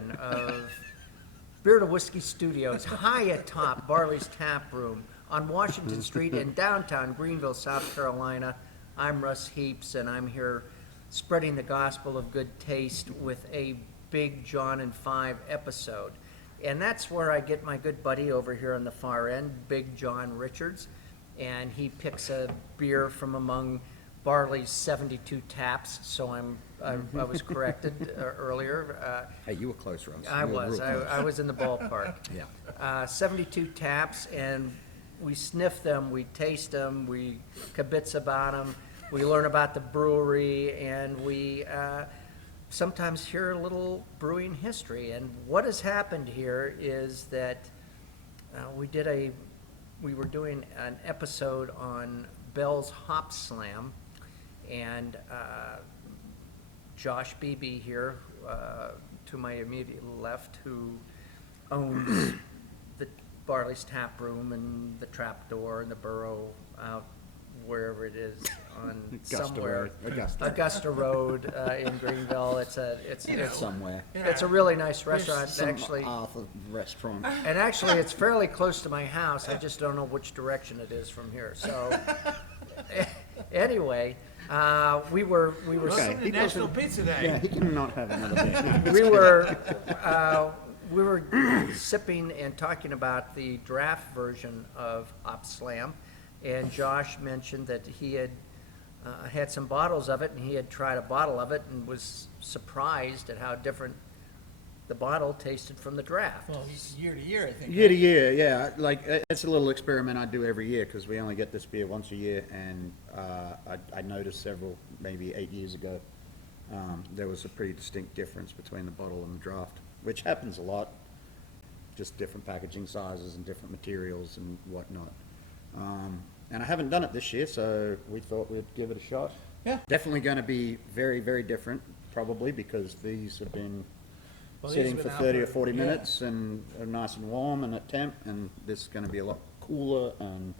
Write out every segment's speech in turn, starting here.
edition of Beer to Whiskey Studios, high atop Barley's Tap Room on Washington Street in downtown Greenville, South Carolina. I'm Russ Heaps, and I'm here spreading the gospel of good taste with a Big John and Five episode. And that's where I get my good buddy over here on the far end, Big John Richards, and he picks a beer from among Barley's 72 taps, so I was corrected earlier. Hey, you were close, Russ. I was in the ballpark. Yeah. 72 taps, and we sniff them, we taste them, we kibitz about them, we learn about the brewery, and we sometimes hear a little brewing history. And what has happened here is that we were doing an episode on Bell's Hopslam, and Josh Beebe here, to my immediate left, who owns the Barley's Tap Room and the Trapdoor and the Burrow out wherever it is on Augusta Road in Greenville. It's somewhere. It's a really nice restaurant. Actually, restaurant. And actually, it's fairly close to my house. I just don't know which direction it is from here. So, anyway, we were okay. National Pizza Day. Yeah, he cannot have another beer. we were sipping and talking about the draft version of Hopslam, and Josh mentioned that he had had some bottles of it, and he had tried a bottle of it and was surprised at how different the bottle tasted from the draft. Well, year to year, I think. Year to year, yeah. Like, it's a little experiment I do every year because we only get this beer once a year, and I noticed several, maybe 8 years ago, there was a pretty distinct difference between the bottle and the draft, which happens a lot, just different packaging sizes and different materials and whatnot. And I haven't done it this year, so we thought we'd give it a shot. Yeah. Definitely going to be very, very different, probably, because these have been sitting for 30 or 40 minutes and are nice and warm and at temp, and this is going to be a lot cooler, and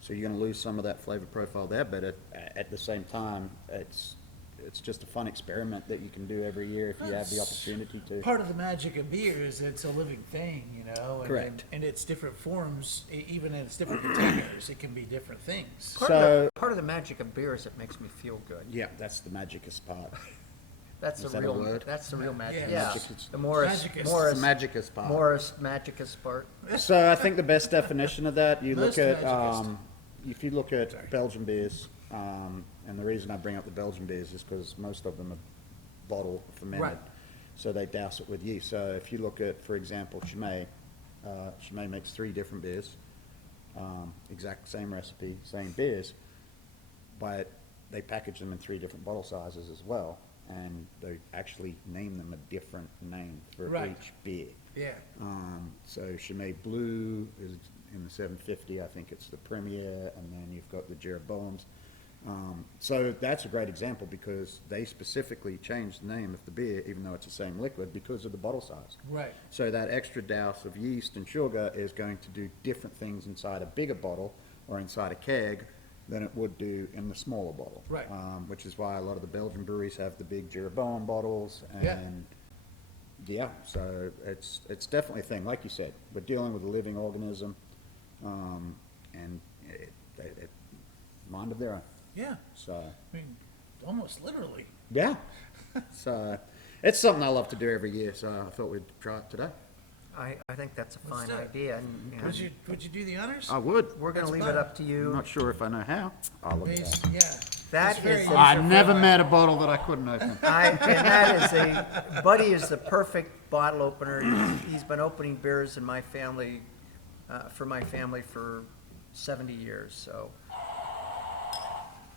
so you're going to lose some of that flavor profile there, but at the same time, it's just a fun experiment that you can do every year if you have the opportunity to. Part of the magic of beer is it's a living thing, you know. And, Correct. And it's different forms, even in its different containers, it can be different things. Part of the magic of beer is it makes me feel good. Yeah, that's the magicest part. That's Is the that a real. word? That's the real magic. Yeah. Yeah. Magicus. The Morris. Magicus. Morris. The magicest part. Morris magicus part. So I think the best definition of that, you look Most at, magicist. if you look at Belgian beers, and the reason I bring up the Belgian beers is because most of them are bottle fermented, Right. so they douse it with yeast. So if you look at, for example, Chimay, Chimay makes 3 different beers, exact same recipe, same beers, but they package them in 3 different bottle sizes as well, and they actually name them a different name for Right. each beer. Yeah. So Chimay Blue is in the 750, I think it's the Premier, and then you've got the Jeroboams. So that's a great example because they specifically changed the name of the beer, even though it's the same liquid, because of the bottle size. Right. So that extra douse of yeast and sugar is going to do different things inside a bigger bottle or inside a keg than it would do in the smaller bottle. Right. Which is why a lot of the Belgian breweries have the big Jeroboam bottles, and yeah, so it's definitely a thing. Like you said, we're dealing with a living organism, and it mind of their own. Yeah. So I mean, almost literally. yeah, so it's something I love to do every year. So I thought we'd try it today. I think that's a Let's fine do it. idea. And Would you do the honors? I would. we're going to That's leave it fun. up to I'm you. not sure if I know how. I'll look at that. Yeah. That It's very is easy. I never met a bottle that I couldn't open. And that is Buddy is the perfect bottle opener. He's been opening beers in my family, for my family for 70 years. So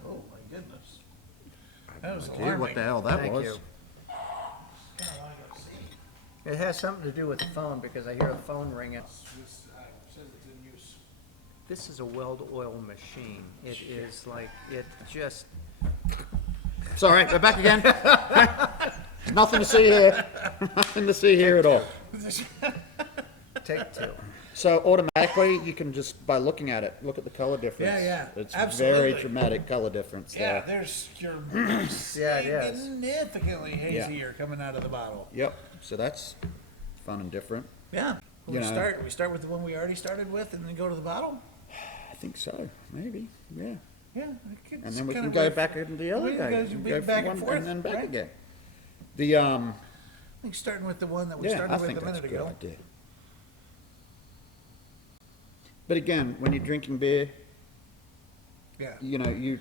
Oh my goodness. I That have was no idea what the hell that Thank was. you. It has something to do with the phone because I hear the phone ringing. Says it's in use. This is a weld oil machine. It is like, it just, It's all right. We're back again. Nothing to see here. Nothing to see here at all. take 2. So automatically, you can just, by looking at it, look at the color difference. Yeah, It's absolutely. very dramatic color difference Yeah, there. there's your Yeah, it is. significantly hazier coming out of the bottle. Yep. So that's fun and different. Yeah. You know. We start with the one we already started with and then go to the bottle? I think so, maybe, yeah. Yeah. And then we can go back into the other we can day. go and back go from and one forth, and then back right? again. The, I think starting with the one that we yeah, I started with think a that's a minute good ago. idea. But again, when you're drinking beer, Yeah. you know,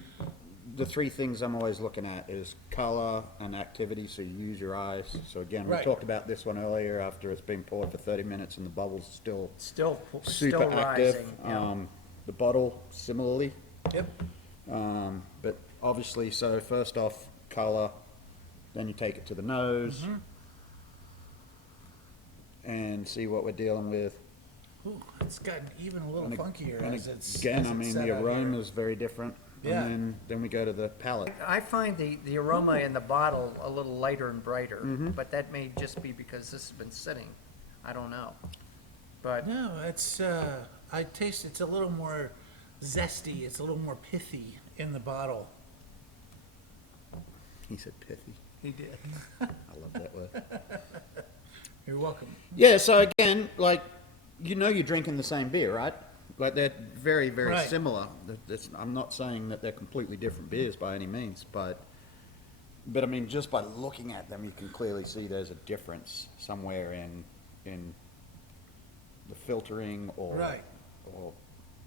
the three things I'm always looking at is color and activity, so you use your eyes. So again, we Right. talked about this one earlier, after it's been poured for 30 minutes and the bubbles are still Still super active. rising. Yeah. The bottle, similarly. Yep. But obviously, so first off, color, then you take it to the nose and see what we're dealing with. Ooh, it's gotten even a little And funkier and as it's again, as I it's mean, set the out here. aroma is very different. Yeah. And then we go to the palate. I find the aroma in the bottle a little lighter and brighter, Mm-hmm. but that may just be because this has been sitting. I don't know. But No, it's I taste it's a little more zesty. It's a little more pithy in the bottle. He said pithy. He did. I love that word. You're welcome. Yeah, so again, like, you know you're drinking the same beer, right? Like, they're very, very Right. similar. I'm not saying that they're completely different beers by any means, but I mean, just by looking at them, you can clearly see there's a difference somewhere in the filtering or Right. or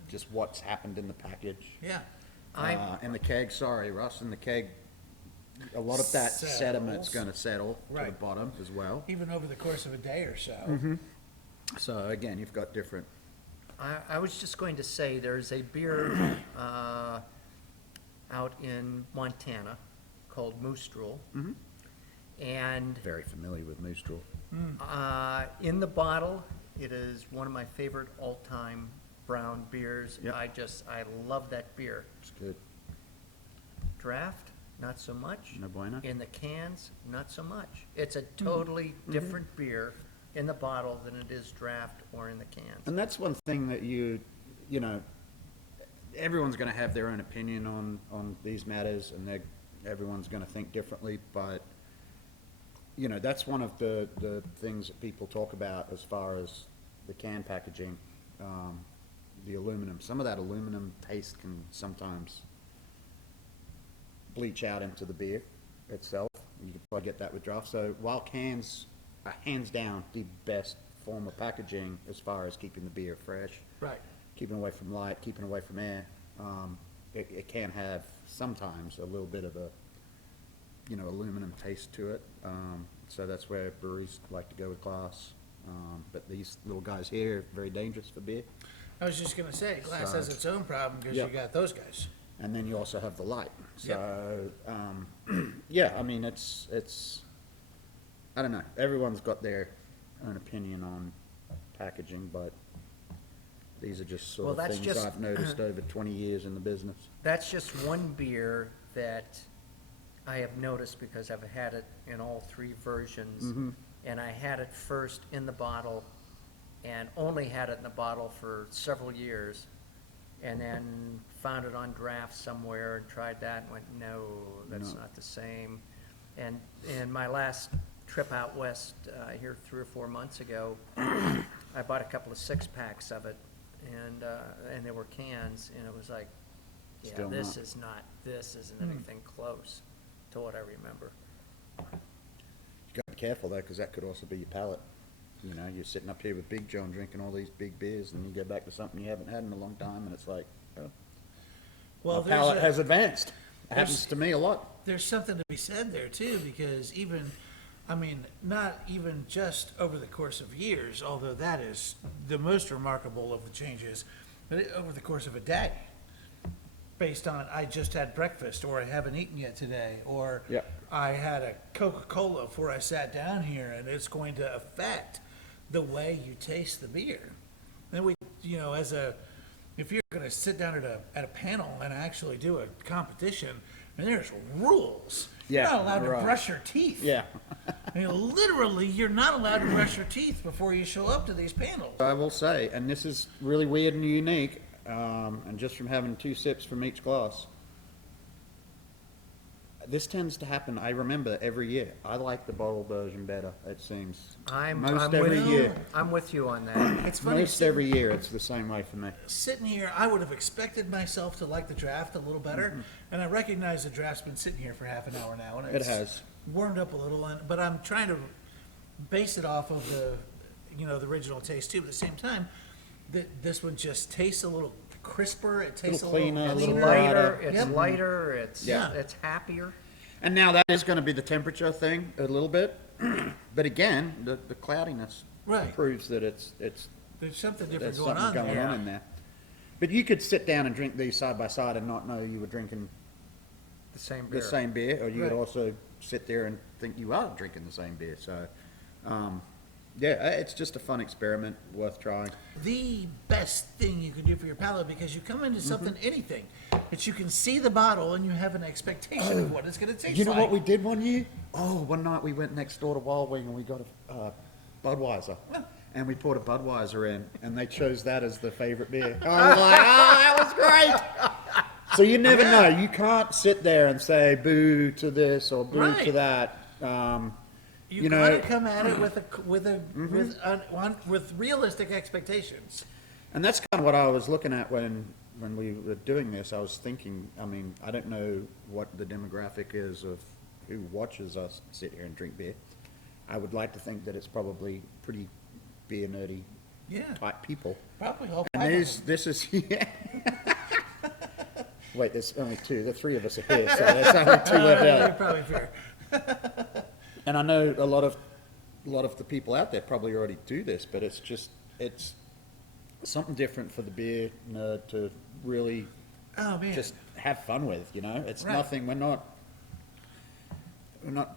just what's happened in the package. Yeah. In the keg, sorry, Russ, in the keg, a lot of that sediment's Settles. gonna settle to the Right. bottom as well. Even over the course of a day or so. Mm-hmm. So again, you've got different. I was just going to say, there's a beer out in Montana called Moose Drool. And Very familiar with Moose Drool. in the bottle, it is one of my favorite all-time brown beers. Yep. I love that beer. It's good. Draft, not so much. No bueno. In the cans, not so much. It's a totally different beer in the bottle than it is draft or in the cans. And that's one thing that you know, everyone's going to have their own opinion on these matters, and everyone's going to think differently. But you know, that's one of the things that people talk about as far as the can packaging, the aluminum. Some of that aluminum taste can sometimes bleach out into the beer itself. You can probably get that with draft. So while cans are hands down the best form of packaging as far as keeping the beer fresh, Right. keeping away from light, keeping away from air, it can have sometimes a little bit of a, you know, aluminum taste to it. So that's where breweries like to go with glass. But these little guys here are very dangerous for beer. I was just gonna say, glass So- has its own problem because Yeah. you got those guys. And then you also have the light. So, yeah, I mean, it's, I don't know, everyone's got their own opinion on packaging, but these are just Well, sort of that's things just- I've noticed over 20 years in the business. That's just one beer that I have noticed because I've had it in all three versions. And I had it first in the bottle and only had it in the bottle for several years. And then found it on draft somewhere and tried that and went, no, that's No. not the same. And in my last trip out west, here 3 or 4 months ago, I bought a couple of 6-packs of it, and they were cans, and it was like, yeah, Still this not. isn't anything close to what I remember. You gotta be careful though, because that could also be your palate. You know, you're sitting up here with Big John drinking all these big beers, and you go back to something you haven't had in a long time, and it's like, oh, Well, my palate has there's advanced. It happens to me a lot. there's something to be said there too, because even, I mean, not even just over the course of years, although that is the most remarkable of the changes, but over the course of a day, based on I just had breakfast, or I haven't eaten yet today, or Yep. I had a Coca-Cola before I sat down here, and it's going to affect the way you taste the beer. Then we, you know, if you're going to sit down at a panel and actually do a competition, and there's rules. Yeah, You're not allowed right. to brush your teeth. Yeah. I mean, literally, you're not allowed to brush your teeth before you show up to these panels. I will say, and this is really weird and unique, and just from having 2 sips from each glass, this tends to happen, I remember every year. I like the bottle version better, it seems. I'm Most with every you. year. I'm with you on that. It's funny, Most every year, it's the same way for me. sitting here, I would have expected myself to like the draft a little better, and I recognize the draft's been sitting here for half an hour now, and It it's has. warmed up a little, but I'm trying to base it off of the, the original taste too. But at the same time, this one just tastes a little crisper. It tastes a Little little cleaner, a It's little cleaner. lighter, brighter. it's Yep. lighter, it's, Yeah. it's happier. And now that is gonna be the temperature thing, a little bit. But again, the cloudiness Right. proves that it's There's something different there's going something on going there. on in there. But you could sit down and drink these side by side and not know you were drinking The same the beer. same beer, or you could Right. also sit there and think you are drinking the same beer. So, yeah, it's just a fun experiment worth trying. The best thing you can do for your palate, because you come into something, anything, that you can see the bottle and you have an expectation of what it's going to taste You know like. what we did one year? Oh, one night we went next door to Wild Wing and we got a Budweiser. And we poured a Budweiser in, and they chose that as the favorite beer. I was like, oh, that was great. So you never know. You can't sit there and say boo to this or boo Right. to that. You you gotta know- come at it with realistic expectations. And that's kind of what I was looking at when we were doing this. I was thinking, I mean, I don't know what the demographic is of who watches us sit here and drink beer. I would like to think that it's probably pretty beer nerdy Yeah, type people. probably all And five of this is, yeah. Wait, there's only two. The three of us are here, so there's only two left them. out. Probably fair. And I know a lot of the people out there probably already do this, but it's something different for the beer nerd to really Oh man, just have fun with, you know? It's Right. nothing, we're not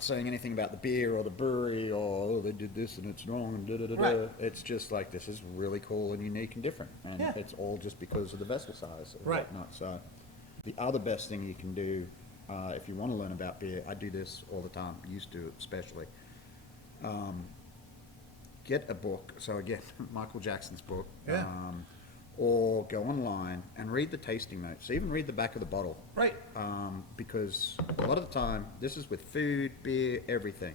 saying anything about the beer or the brewery or, oh, they did this and it's wrong and da-da-da-da. Right. It's just like, this is really cool and unique and different. And Yeah. it's all just because of the vessel size and Right. whatnot. So the other best thing you can do, if you want to learn about beer, I do this all the time, used to especially. Get a book. So again, Michael Jackson's book. Yeah. Or go online and read the tasting notes. Even read the back of the bottle. right. Because a lot of the time, this is with food, beer, everything.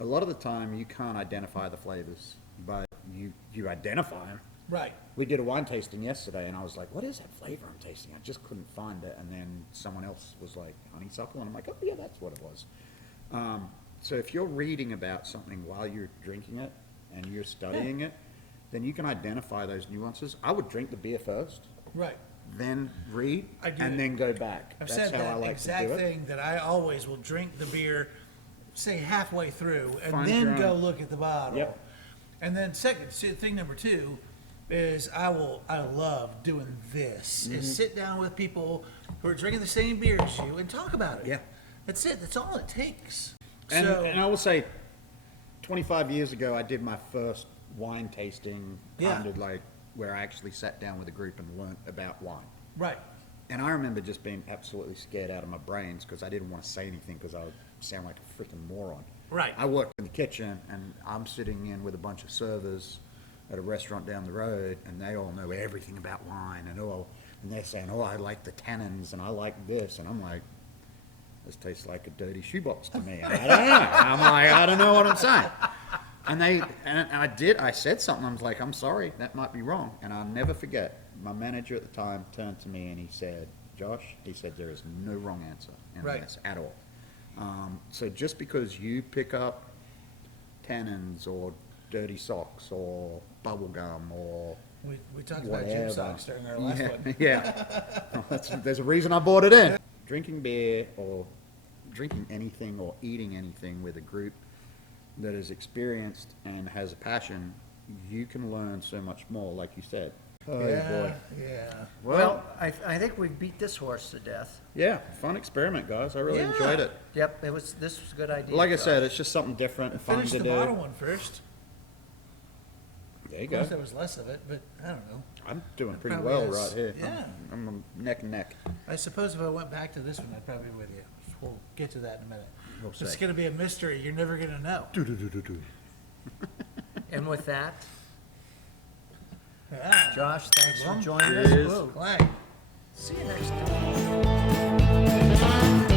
A lot of the time, you can't identify the flavors, but you identify them. Right. We did a wine tasting yesterday, and I was like, what is that flavor I'm tasting? I just couldn't find it. And then someone else was like, honeysuckle, and I'm like, oh yeah, that's what it was. So if you're reading about something while you're drinking it, and you're studying it, then you can identify those nuances. I would drink the beer first, Right. then read, I do and it. then go back. I've That's said how I that like exact to do it. thing, that I always will drink the beer, say halfway through, and Find then your go own. look at the bottle. Yep. And then thing number two is I love doing this, Mm-hmm. is sit down with people who are drinking the same beer as you and talk about it. Yeah. That's it. That's all it takes. And, So, and I will say, 25 years ago, I did my first wine tasting, Yeah. kind of like where I actually sat down with a group and learnt about wine. right. And I remember just being absolutely scared out of my brains because I didn't want to say anything because I would sound like a freaking moron. Right. I worked in the kitchen and I'm sitting in with a bunch of servers at a restaurant down the road and they all know everything about wine and they're saying, oh, I like the tannins and I like this. And I'm like, this tastes like a dirty shoebox to me. I don't know. I'm like, I don't know what I'm saying. And I said something. I was like, I'm sorry, that might be wrong. And I'll never forget, my manager at the time turned to me and he said, Josh, he said, there is no wrong answer in Right. this at all. So just because you pick up tannins or dirty socks or bubble gum or We talked about gym whatever. socks during our last one. Yeah. There's a reason I bought it in. Drinking beer or drinking anything or eating anything with a group that is experienced and has a passion, you can learn so much more, like you said. Oh, Yeah, boy. yeah. Well, I think we've beat this horse to death. Yeah, fun experiment, guys. I really Yeah. enjoyed it. Yep, this was a good idea. Like I Josh. said, it's just something different and fun Finish to the do. bottle one first. There you Of course, go. there was less of it, but I don't know. I'm doing pretty probably well is. right here. Yeah. I'm neck and neck. I suppose if I went back to this one, I'd probably be with you. We'll get to that in a minute. We'll It's see. going to be a mystery. You're never going to know. And with that, Ah, Josh, thanks for Well, joining cheers. us. Whoa. Clang. See you next time.